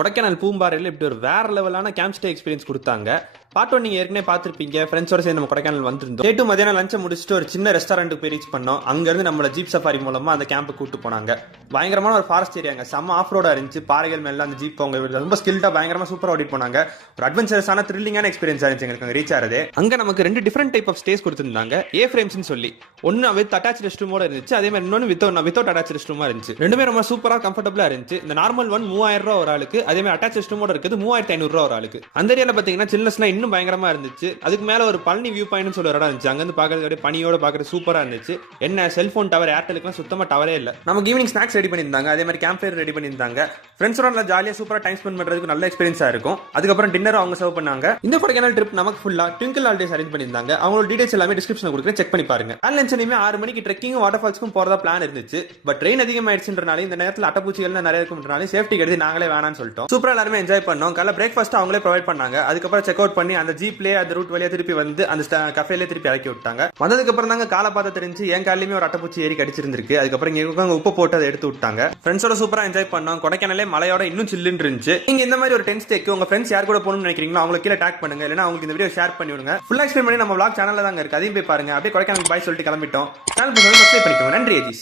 கொடைக்கானல் பூம்பாறையில் இப்படி ஒரு வேற லெவலான கேம்ப் ஸ்டே எக்ஸ்பீரியன்ஸ் கொடுத்தாங்க. பார்ட் 1 நீங்க ஏற்கனவே பார்த்துருப்பீங்க. ஃப்ரெண்ட்ஸோட சேர்ந்து நம்ம கொடைக்கானல் வந்திருந்தோம். டே 2 மதியானம் லஞ்சை முடிச்சுட்டு ஒரு சின்ன ரெஸ்டாரண்ட்டுக்கு போய் ரீச் பண்ணோம். அங்கிருந்து நம்மள ஜீப் சஃபாரி மூலமா அந்த கேம்புக்கு கூட்டு போனாங்க. பயங்கரமான ஒரு ஃபாரஸ்ட் ஏரியாங்க. செம்ம ஆஃப் ரோடா இருந்துச்சு. பாறைகள் மேல அந்த ஜீப் அவங்க ரொம்ப ஸ்கில்டா பயங்கரமா சூப்பரா ஓடிட்டு போனாங்க. ஒரு அட்வென்ச்சரஸான த்ரில்லிங்கான எக்ஸ்பீரியன்ஸ் ஆயிருச்சு எங்களுக்கு ரீச் ஆறது. அங்க நமக்கு 2 டிஃபரெண்ட் டைப் ஆஃப் ஸ்டேஸ் கொடுத்திருந்தாங்க. ஏ ஃப்ரேம்ஸ்னு சொல்லி ஒன்னு வித் அட்டாச் ரெஸ்ட் ரூமோட இருந்துச்சு. அதே மாதிரி இன்னொன்னு வித்தவுட் அட்டாச் ரெஸ்ட் ரூமா இருந்துச்சு. ரெண்டுமே ரொம்ப சூப்பரா கம்ஃபர்டபுளா இருந்துச்சு. இந்த நார்மல் ஒன் 3000 ரூபாய் ஒரு ஆளுக்கு, அதே மாதிரி அட்டாச் ரெஸ்ட் ரூமோட இருக்குது 3500 ரூபாய் ஒரு ஆளுக்கு. அந்த ஏரியால பாத்தீங்கன்னா சில்னஸ்லாம் இன்னும் பயங்கரமா இருந்துச்சு. அதுக்கு மேல ஒரு பழனி வியூ பாயிண்ட் சொல்ல இடம் இருந்துச்சு. அங்க இருந்து பாக்குறது பனியோட பாக்குறது சூப்பரா இருந்துச்சு. என்ன செல்போன் டவர் ஏர்டெலுக்கு சுத்தமா டவரே இல்ல. நமக்கு ஈவினிங் ஸ்நாக்ஸ் ரெடி பண்ணியிருந்தாங்க. அதே மாதிரி கேம்ப் ஃபயர் ரெடி பண்ணியிருந்தாங்க. ஃப்ரெண்ட்ஸோட நல்லா ஜாலியா சூப்பரா டைம் ஸ்பெண்ட் பண்றதுக்கு நல்ல எக்ஸ்பீரியன்ஸா இருக்கும். அதுக்கப்புறம் டின்னர் அவங்க சர்வ் பண்ணாங்க. இந்த கொடைக்கானல் ட்ரிப் நமக்கு ஃபுல்லா ட்விங்கிள் ஹாலிடேஸ் அரேஞ்ச் பண்ணியிருந்தாங்க. அவங்களோட டீடைல்ஸ் எல்லாமே டிஸ்கிரிப்ஷன்ல கொடுக்குறேன், செக் பண்ணி பாருங்க. லஞ்சுமே 6 மணிக்கு ட்ரெக்கிங் வாட்டர் ஃபால்ஸ்க்கும் போறதா பிளான் இருந்துச்சு. பட் ட்ரெயின் அதிகமாயிடுச்சுன்றனால இந்த நேரத்தில் அட்டப்பூச்சிகள் நிறைய இருக்கும்ன்றனால சேஃப்டி கருதி நாங்களே வேணாம்னு சொல்லிட்டோம். சூப்பரா எல்லாருமே என்ஜாய் பண்ணோம். காலைல பிரேக்ஃபாஸ்ட் அவங்களே ப்ரொவைட் பண்ணாங்க. அதுக்கப்புறம் செக் அவுட் பண்ணி அந்த ஜீப்லயே அந்த ரூட் வழியா திருப்பி வந்து அந்த கஃபேல திருப்பி இறக்கி விட்டாங்க. வந்ததுக்கு அப்புறம் தாங்க காலை பார்த்து தெரிஞ்சு என் காலையுமே ஒரு அட்டப்பூச்சி ஏறி கடிச்சிருந்திருக்கு. அதுக்கப்புறம் இங்க உப்பு போட்டு அதை எடுத்து விட்டாங்க. ஃப்ரெண்ட்ஸோட சூப்பரா என்ஜாய் பண்ணோம். கொடைக்கானலே மலையோட இன்னும் சில்லுன்னு இருந்துச்சு. நீங்க இந்த மாதிரி ஒரு 10 ஸ்டேக்கு உங்க ஃப்ரெண்ட்ஸ் யார் கூட போகணும்னு நினைக்கிறீங்களோ அவங்களுக்கு கீழே டேக் பண்ணுங்க. இல்லைன்னா அவங்களுக்கு இந்த வீடியோ ஷேர் பண்ணி விடுங்க. ஃபுல்லா எக்ஸ்பிளைன் பண்ணி நம்ம vlog சேனல்ல தாங்க இருக்கு. அதையும் போய் பாருங்க. அப்படியே கொடைக்கானல் பாய் சொல்லிட்டு கிளம்பிட்டோம். சேனல் சப்ஸ்கிரைப் பண்ணிக்கோங்க. நன்றி அஜீஸ்.